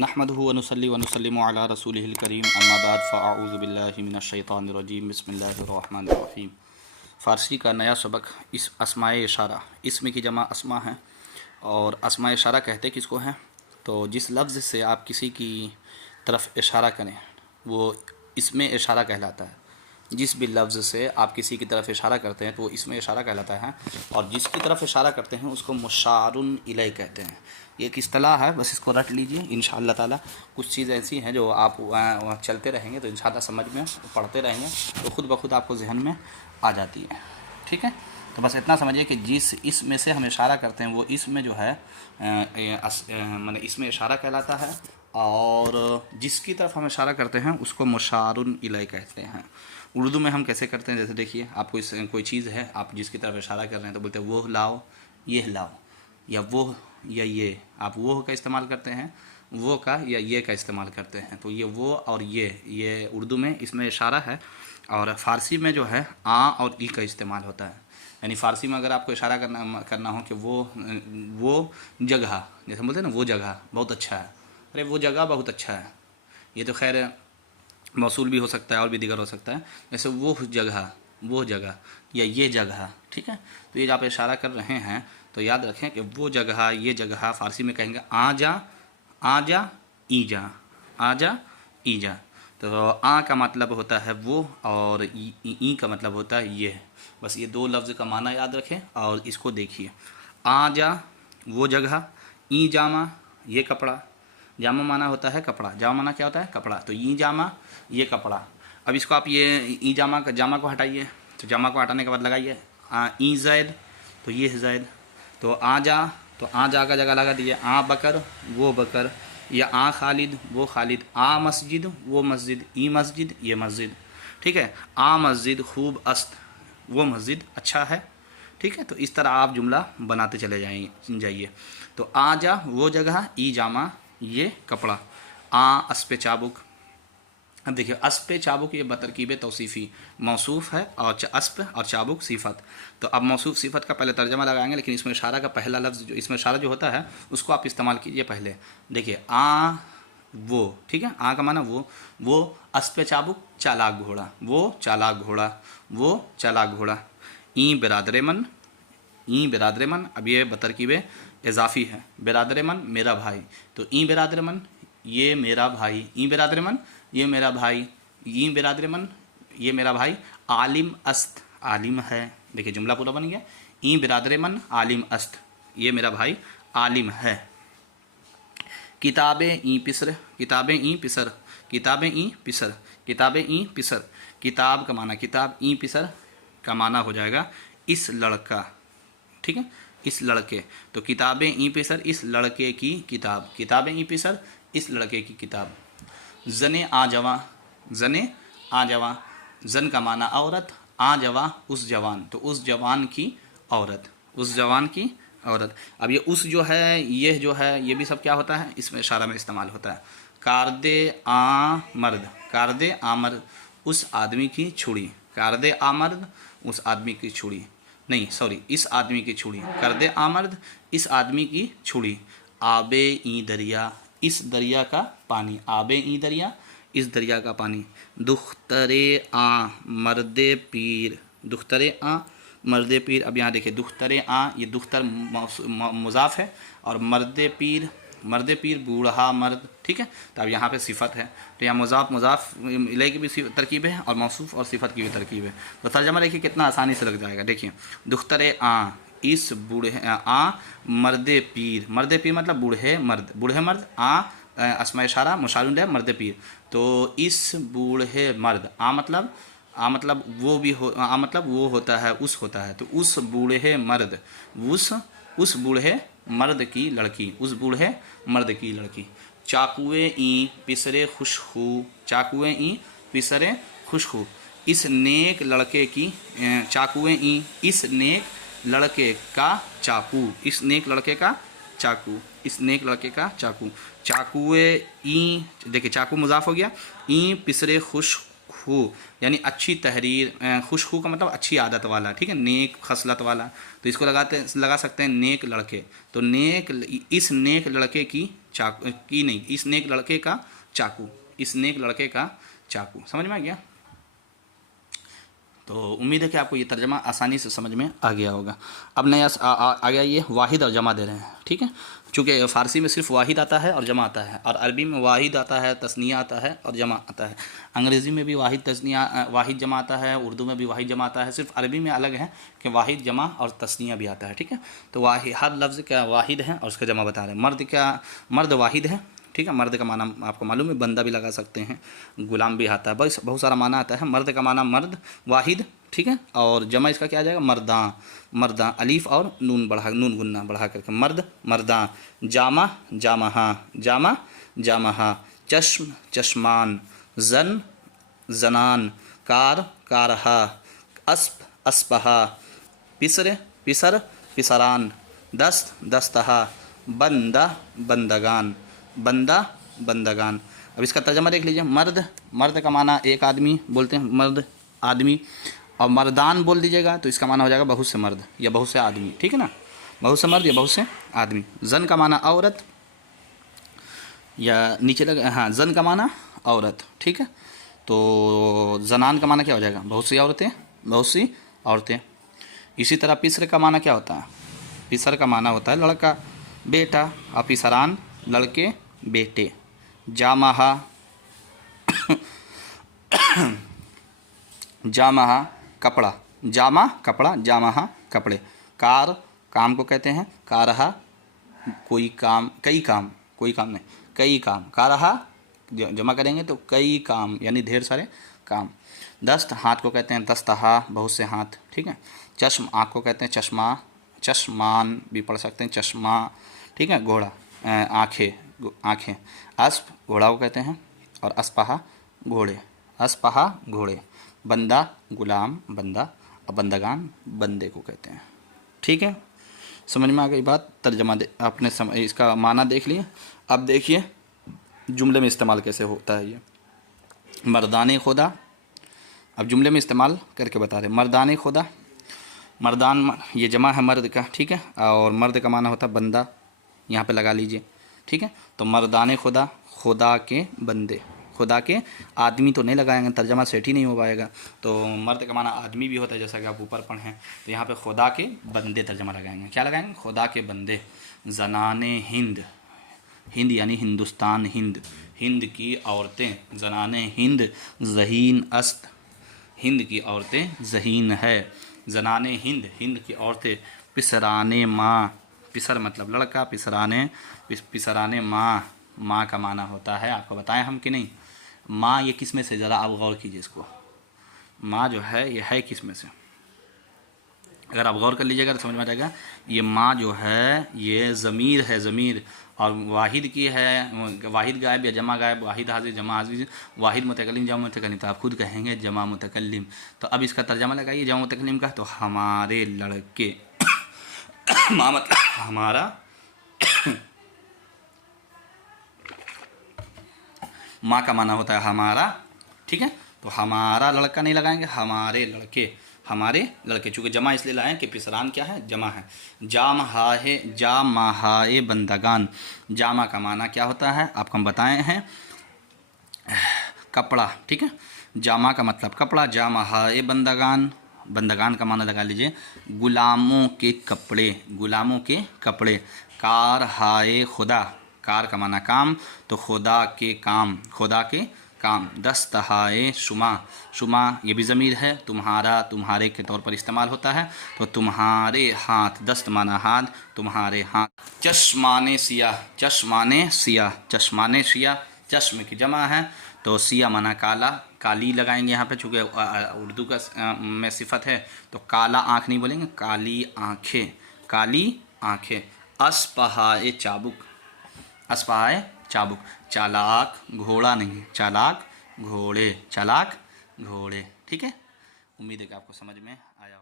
नहमदुहु व नुसल्ली व नुसल्लिमु अला रसूलिहिल करीम अम्मा बाद फ़अऊज़ु बिल्लाहि मिनश शैतानिर रजीम बिस्मिल्लाहिर रहमानिर रहीम। फ़ारसी का नया सबक इस अस्माए इशारा, इसम की जमा अस्मा है और अस्माए इशारा कहते किसको हैं? तो जिस लफ्ज़ से आप किसी की तरफ इशारा करें वो इसमें इशारा कहलाता है। जिस भी लफ्ज़ से आप किसी की तरफ इशारा करते हैं तो वो इसमें इशारा कहलाता है, और जिसकी तरफ इशारा करते हैं उसको मुशारुन इलैह कहते हैं। ये एक इस्तिलाह है, बस इसको रट लीजिए। इंशाअल्लाह ताला कुछ चीज़ ऐसी हैं जो आप चलते रहेंगे तो इंशाअल्लाह समझ में, पढ़ते रहेंगे तो ख़ुद ब खुद आपको जहन में आ जाती है। ठीक है, तो बस इतना समझिए कि जिस इसमें से हम इशारा करते हैं वो इसमें जो है माने इसमें इशारा कहलाता है, और जिसकी तरफ हम इशारा करते हैं उसको मुशारुन इलैह कहते हैं। उर्दू में हम कैसे करते हैं, जैसे देखिए आप कोई चीज़ है, आप जिसकी तरफ इशारा कर रहे हैं तो बोलते हैं वो लाओ, ये लाओ, या वो या ये। आप वो का इस्तेमाल करते हैं, वो का या ये का इस्तेमाल करते हैं। तो ये वो और ये उर्दू में इसमें इशारा है। और फ़ारसी में जो है आ और ई का इस्तेमाल होता है। यानी फ़ारसी में अगर आपको इशारा करना हो कि वो जगह, जैसे बोलते हैं ना वो जगह बहुत अच्छा है, अरे वो जगह बहुत अच्छा है, ये तो खैर मौसूल भी हो सकता है और भी दीगर हो सकता है। जैसे वो जगह या ये जगह। ठीक है, तो ये जब आप इशारा कर रहे हैं तो याद रखें कि वो जगह, ये जगह फ़ारसी में कहेंगे आ जा, आ जा, ई जा, आ जा, ई जा। तो आ का मतलब होता है वो और ई का मतलब होता है ये। बस ये दो लफ्ज़ का माना याद रखें और इसको देखिए। आ जा वो जगह, ई जामा ये कपड़ा। जामा माना होता है कपड़ा, जामा माना क्या होता है? कपड़ा। तो ई जामा ये कपड़ा। अब इसको आप ये ई जामा को हटाइए, तो जामा को हटाने के बाद लगाइए ई ज़ैद, तो ये है ज़ैद। तो आ जा, तो आ जा का जगह लगा दीजिए आ बकर वो बकर, या आ खालिद वो खालिद, आ मस्जिद वो मस्जिद, ई मस्जिद ये मस्जिद। ठीक है, आ मस्जिद खूब अस्त वो मस्जिद अच्छा है। ठीक है, तो इस तरह आप जुमला बनाते चले जाइए। तो आ जा वो जगह, ई जामा ये कपड़ा, आ अस्पे चाबुक। अब देखिए अस्पे चाबुक ये बतरकीब तौसीफ़ी मौसूफ़ है और अस्प और चाबुक सिफ़त। तो अब मौसूफ़ सिफ़त का पहले तर्जमा लगाएंगे, लेकिन इसमें इशारा का पहला लफ्ज़ जो इसमें इशारा जो होता है उसको आप इस्तेमाल कीजिए पहले। देखिए आ वो, ठीक है, आ का माना वो अस्पे चाबुक चालाक घोड़ा, वो चालाक घोड़ा, वो चालाक घोड़ा। ई बिरादर मन, ई बिरादर मन, अब ये बतरकीब इजाफ़ी है। बिरादर मन मेरा भाई, तो ई बिरादर मन ये मेरा भाई, ई बिरादर मन ये मेरा भाई, ई बिरादर मन ये मेरा भाई। आलिम अस्त आलिम है, देखिए जुमला पूरा बन गया। ई बिरादर मन आलिम अस्त ये मेरा भाई आलिम है। किताबें ई पिसर, किताबें ई पिसर, किताबें ई पिसर, किताबें ई पिसर। किताब का माना किताब, ई पिसर का माना हो जाएगा इस लड़का। ठीक है, इस लड़के। तो किताबें ई पिसर इस लड़के की किताब, किताबें ई पिसर इस लड़के की किताब। जने आ जवा, जने आ जवा, जन का माना औरत, आ जवा उस जवान, तो उस जवान की औरत, उस जवान की औरत। अब ये उस जो है, ये जो है, ये भी सब क्या होता है? इसमें इशारा में इस्तेमाल होता है। कारदे आ मर्द, कारदे आ मर्द उस आदमी की छुरी, कारदे आ मर्द उस आदमी की छुरी, नहीं सॉरी इस आदमी की छुरी, करदे आ मर्द इस आदमी की छुरी। आबे ई दरिया इस दरिया का पानी, आबे ई दरिया इस दरिया का पानी। दुख्तरे आ मर्दे पीर, दुख्तरे आ मर्दे पीर। अब यहाँ देखिए दुख्तरे आ, ये दुख्तर मुज़ाफ है, और मर्दे पीर बूढ़ा मर्द। ठीक है, तो अब यहाँ पे सिफ़त है, तो यहाँ मुज़ाफ इलैह की भी तरकीब है और मौसूफ़ और सिफ़त की भी तरकीब है। तो तर्जमा देखिए कितना आसानी से लग जाएगा। देखिए दुख्तरे आ इस बूढ़े आ मर्दे पीर, मर्दे पीर मतलब बूढ़े मर्द, बूढ़े मर्द। आ अस्मा इशारा मुशारुन है मर्दे पीर, तो इस बूढ़े मर्द, आ मतलब वो भी हो, आ मतलब वो होता है, उस होता है, तो उस बूढ़े मर्द, उस बूढ़े मर्द की लड़की, उस बूढ़े मर्द की लड़की। चाकुए ई पिसरे खुशखू, चाकुए ई पिसरे खुशखू इस नेक लड़के की, चाकुए ई इस नेक लड़के का चाकू, इस नेक लड़के का चाकू, इस नेक लड़के का चाकू। चाकुए ई, देखिए चाकू मुज़ाफ हो गया। ई पिसरे खुशखू यानी अच्छी तहरीर, खुशखू का मतलब अच्छी आदत वाला। ठीक है, नेक खसलत वाला, तो इसको लगा सकते हैं नेक लड़के। तो नेक, इस नेक लड़के की चाकू की नहीं, इस नेक लड़के का चाकू, इस नेक लड़के का चाकू। समझ में आ गया? तो उम्मीद है कि आपको ये तर्जमा आसानी से समझ में आ गया होगा। अब नया आ गया ये वाहिद और जमा दे रहे हैं, ठीक है। चूँकि फ़ारसी में सिर्फ वाहिद आता है और जमा आता है, और अरबी में वाहिद आता है, तस्निया आता है और जमा आता है। अंग्रेज़ी में भी वाहिद तस्निया वाहिद जमा आता है, उर्दू में भी वाहिद जमा आता है। सिर्फ अरबी में अलग है कि वाहिद जमा और तस्निया भी आता है, ठीक है। तो वाहिद, हर लफ्ज़ क्या वाहिद है और उसका जमा बता रहे हैं। मर्द क्या, मर्द वाहिद है, ठीक है। मर्द का माना आपको मालूम है, बंदा भी लगा सकते हैं, गुलाम भी आता है, बस बहुत सारा माना आता है। मर्द का माना मर्द वाहिद, ठीक है। और जमा इसका क्या आ जाएगा, मर्दां, मर्दां, अलीफ और नून बढ़ा, नून गुन्ना बढ़ा करके मर्द मर्दां। जामा जामहा, जामा जामहा। चश्म चश्मान। जन जनान। कार कारहा। अस्प अस्पहा। पिसर पिसर पिसरान। दस्त दस्तहा। बंदा बंदगान, बंदा बंदगान। अब इसका तर्जमा देख लीजिए। मर्द, मर्द का माना एक आदमी बोलते हैं, मर्द आदमी। और मर्दान बोल दीजिएगा तो इसका माना हो जाएगा बहुत से मर्द या बहुत से आदमी, ठीक है ना, बहुत से मर्द या बहुत से आदमी। जन का माना औरत, या नीचे लगे, हाँ, जन का माना औरत, ठीक है। तो जनान का माना क्या हो जाएगा, बहुत सी औरतें, बहुत सी औरतें। इसी तरह पिसर का माना क्या होता है, पिसर का माना होता है लड़का, बेटा। और पिसरान लड़के, बेटे। जामहा जामहा कपड़ा, जामा कपड़ा, जामहा कपड़े। कार काम को कहते हैं, कारहा कोई काम, कई काम, कोई काम नहीं, कई काम। कारहा जमा करेंगे तो कई काम, यानी ढेर सारे काम। दस्त हाथ को कहते हैं, दस्तहा बहुत से हाथ, ठीक है। चश्म आँख को कहते हैं, चश्मा, चश्मान भी पढ़ सकते हैं, चश्मा, ठीक है। घोड़ा आँखें, आँखें। अस्प घोड़ा को कहते हैं, और अस्पहा घोड़े, अस्पहा घोड़े। बंदा गुलाम, बंदा। और बंदगान बंदे को कहते हैं, ठीक है। समझ में आ गई बात? तर्जमा दे आपने इसका माना देख लिया। अब देखिए जुमले में इस्तेमाल कैसे होता है ये। मर्दाने खुदा, अब जुमले में इस्तेमाल करके बता रहे। मर्दाने खुदा, मर्दान ये जमा है मर्द का, ठीक है। और मर्द का माना होता है बंदा, यहाँ पे लगा लीजिए, ठीक है। तो मर्दाने खुदा, खुदा के बंदे। खुदा के आदमी तो नहीं लगाएंगे, तर्जमा सेट ही नहीं हो पाएगा। तो मर्द का माना आदमी भी होता है, जैसा कि आप ऊपर पढ़ें। तो यहाँ पे खुदा के बंदे तर्जमा लगाएंगे। क्या लगाएंगे, खुदा के बंदे। जनाने हिंद, हिंद यानी हिंदुस्तान, हिंद, हिंद की औरतें। जनाने हिंद ज़हीन अस्त, हिंद की औरतें ज़हीन है। जनाने हिंद, हिंद की औरतें। पिसराने माँ, पिसर मतलब लड़का, पिसराने, पिसराने माँ, माँ का माना होता है, आपको बताएं हम कि नहीं। माँ ये किस में से, ज़रा आप गौर कीजिए इसको। माँ जो है ये है किस में से, अगर आप गौर कर लीजिएगा तो समझ में आ जाएगा। ये माँ जो है ये ज़मीर है, ज़मीर। और वाहिद की है, वाहिद गायब या जमा गायब, वाहिद हाजिर जमा हाजिर, वाहिद मुतकल्लिम जमा मुतकल्लिम, तो आप खुद कहेंगे जमा मुतकल्लिम। तो अब इसका तर्जमा लगाइए जमा मुतकल्लिम का, तो हमारे लड़के माँ मतलब हमारा, माँ का माना होता है हमारा, ठीक है। तो हमारा लड़का नहीं लगाएंगे, हमारे लड़के, हमारे लड़के। चूँकि जमा इसलिए लाएं कि पिसरान क्या है, जमा है। जामहाए, जामहाए बंदगान, जामा का माना क्या होता है आपको हम बताए हैं, कपड़ा, ठीक है। जामा का मतलब कपड़ा। जामहाए बंदगान, बंदगान का माना लगा लीजिए गुलामों के कपड़े, गुलामों के कपड़े। कार हाय खुदा, कार का माना काम, तो खुदा के काम, खुदा के काम। दस्तहाए शुमा, शुमा ये भी ज़मीर है, तुम्हारा, तुम्हारे के तौर पर इस्तेमाल होता है। तो तुम्हारे हाथ, दस्त माना हाथ, तुम्हारे हाथ। चश्माने सिया, चश्माने सिया, चश्माने सिया, चश्म की जमा है, तो सिया माना काला, काली लगाएंगे यहाँ पे, चूँकि उर्दू का में सिफत है। तो काला आँख नहीं बोलेंगे, काली आँखें, काली आँखें। अस्पहाए चाबुक, अस्पहाए चाबुक, चालाक घोड़ा नहीं, चालाक घोड़े, चालाक घोड़े, ठीक है। उम्मीद है कि आपको समझ में आया।